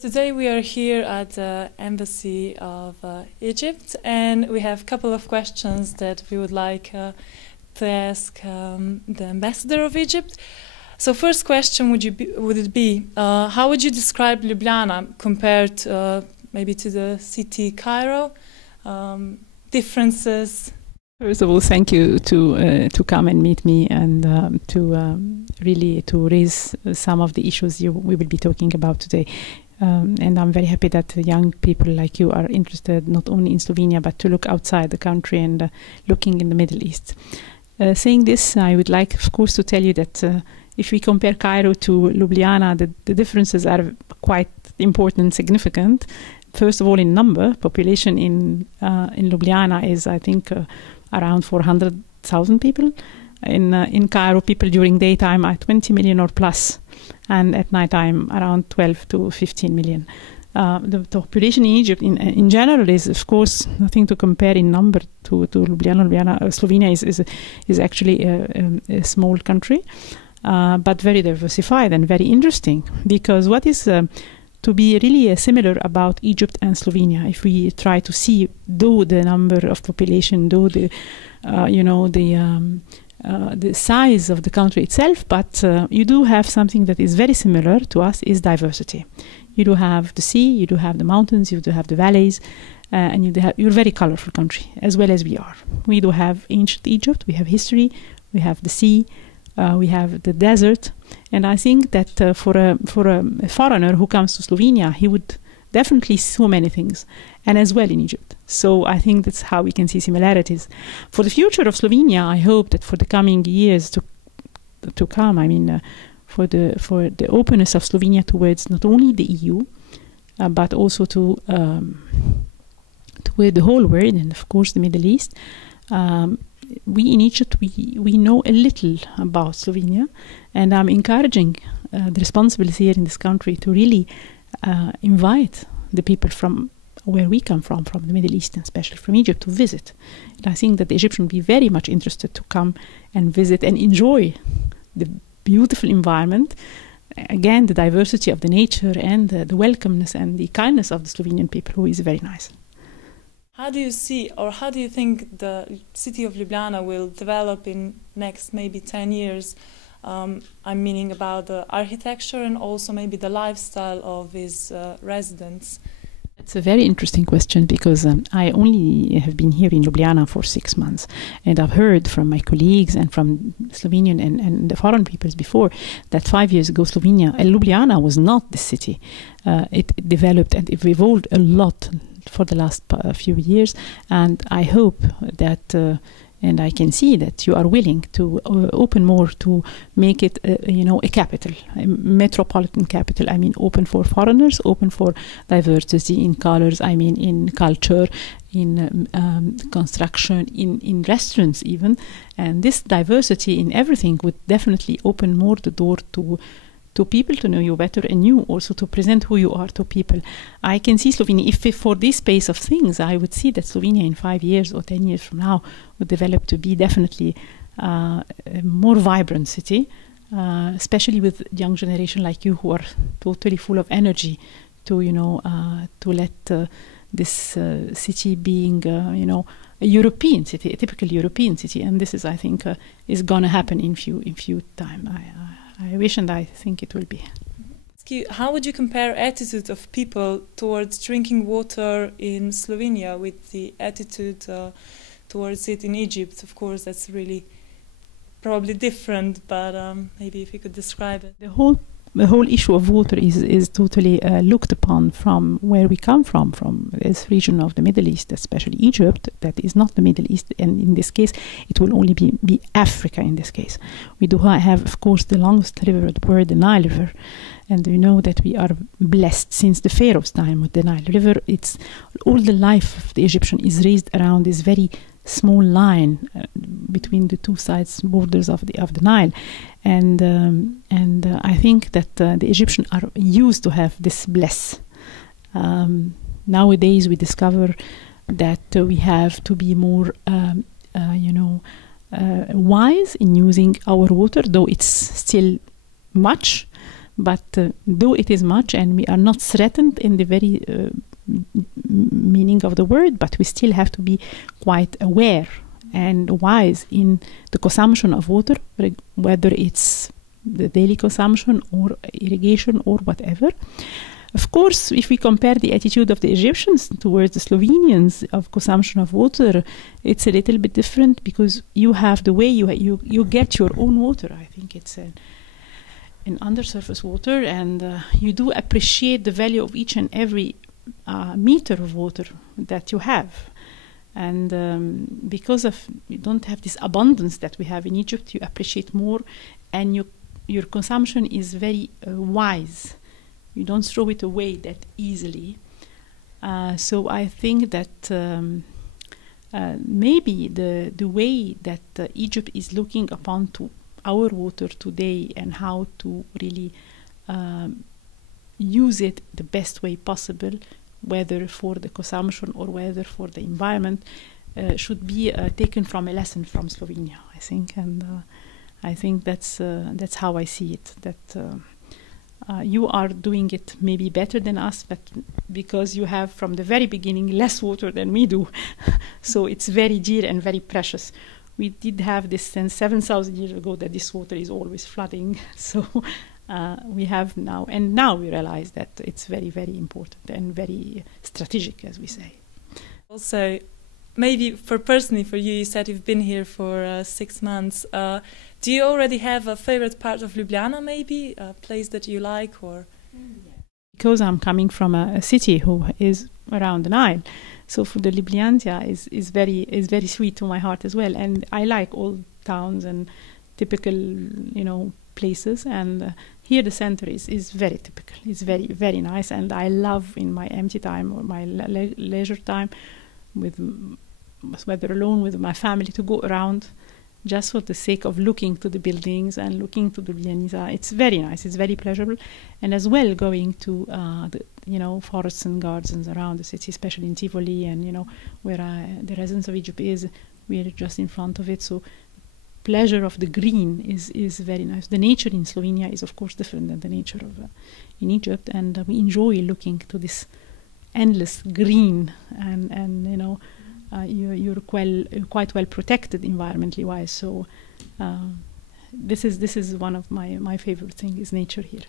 Today we are here at the Embassy of Egypt, and we have a couple of questions that we would like to ask the Ambassador of Egypt. So first question would it be, how would you describe Ljubljana compared maybe to the city Cairo? Differences? First of all, thank you to come and meet me and really to raise some of the issues we will be talking about today. And I'm very happy that young people like you are interested not only in Slovenia but to look outside the country and looking in the Middle East. Saying this, I would like, of course, to tell you that if we compare Cairo to Ljubljana, the differences are quite important and significant. First of all, in number, population in Ljubljana is, I think, around 400,000 people. In Cairo, people during daytime are 20 million or plus, and at night time around 12 to 15 million. The population in Egypt in general is, of course, nothing to compare in number to Ljubljana. Slovenia is actually a small country, but very diversified and very interesting, because what is to be really similar about Egypt and Slovenia, if we try to see, though the number of population, though the the size of the country itself, but you do have something that is very similar to us, is diversity. You do have the sea, you do have the mountains, you do have the valleys, and you're a very colorful country, as well as we are. We do have ancient Egypt, we have history, we have the sea, we have the desert, and I think that for a foreigner who comes to Slovenia, he would definitely see so many things, and as well in Egypt. So I think that's how we can see similarities. For the future of Slovenia, I hope that for the coming years to come, I mean, for the openness of Slovenia towards not only the EU, but also toward the whole world, and of course the Middle East. We in Egypt, we know a little about Slovenia, and I'm encouraging the responsibilities here in this country to really invite the people from where we come from the Middle East, and especially from Egypt, to visit. And I think that the Egyptians would be very much interested to come and visit and enjoy the beautiful environment, again, the diversity of the nature and the welcomeness and the kindness of the Slovenian people, who is very nice. How do you see, or how do you think the city of Ljubljana will develop in next maybe 10 years? I'm meaning about the architecture and also maybe the lifestyle of its residents. It's a very interesting question, because I only have been here in Ljubljana for 6 months, and I've heard from my colleagues and from Slovenian and the foreign peoples before that 5 years ago Ljubljana was not the city. It developed and it evolved a lot for the last few years, and I hope that and I can see that you are willing to open more, to make it, a capital, a metropolitan capital. I mean, open for foreigners, open for diversity in colors, I mean, in culture, in construction, in restaurants even. And this diversity in everything would definitely open more the door to people to know you better, and you also to present who you are to people. I can see Slovenia, if for this space of things, I would see that Slovenia in 5 years or 10 years from now would develop to be definitely a more vibrant city, especially with young generation like you, who are totally full of energy to, to let this city being, a European city, a typical European city. And this is, I think, is going to happen in few time. I wish and I think it will be. How would you compare attitude of people towards drinking water in Slovenia with the attitude towards it in Egypt? Of course, that's really probably different, but maybe if you could describe it. The whole issue of water is totally looked upon from where we come from this region of the Middle East, especially Egypt. That is not the Middle East, and in this case it will only be Africa in this case. We do have, of course, the longest river of the world, the Nile River, and we know that we are blessed since the Pharaoh's time with the Nile River. It's all the life of the Egyptian is raised around this very small line between the two sides borders of the Nile, and I think that the Egyptians are used to have this bless. Nowadays we discover that we have to be more wise in using our water, though it's still much, But though it is much, and we are not threatened in the very meaning of the word, but we still have to be quite aware and wise in the consumption of water, whether it's the daily consumption or irrigation or whatever. Of course, if we compare the attitude of the Egyptians towards the Slovenians of consumption of water, it's a little bit different, because you have the way you get your own water. I think it's an undersurface water, and you do appreciate the value of each and every meter of water that you have. And because of you don't have this abundance that we have in Egypt, you appreciate more, and your consumption is very wise. You don't throw it away that easily. So I think that maybe the way that Egypt is looking upon to our water today, and how to really use it the best way possible, whether for the consumption or whether for the environment, should be taken from a lesson from Slovenia, I think. And I think that's how I see it, that you are doing it maybe better than us, but because you have from the very beginning less water than we do. So it's very dear and very precious. We did have this since 7,000 years ago, that this water is always flooding. So we have now, and now we realize that it's very, very important and very strategic, as we say. Also, maybe personally for you, you said you've been here for 6 months. Do you already have a favorite part of Ljubljana, maybe a place that you like, or? Because I'm coming from a city who is around the Nile, so for the Ljubljana is very sweet to my heart as well. And I like old towns and typical, places. And here the center is very typical. It's very, very nice, and I love in my empty time or my leisure time, whether alone with my family, to go around just for the sake of looking to the buildings and looking to the Ljubljana. It's very nice. It's very pleasurable, and as well going to the forests and gardens around the city, especially in Tivoli, and where the residence of Egypt is. We're just in front of it, so pleasure of the green is very nice. The nature in Slovenia is of course different than the nature of in Egypt, and we enjoy looking to this endless green, and you're quite well protected environmentally wise. So this is one of my favorite things, is nature here.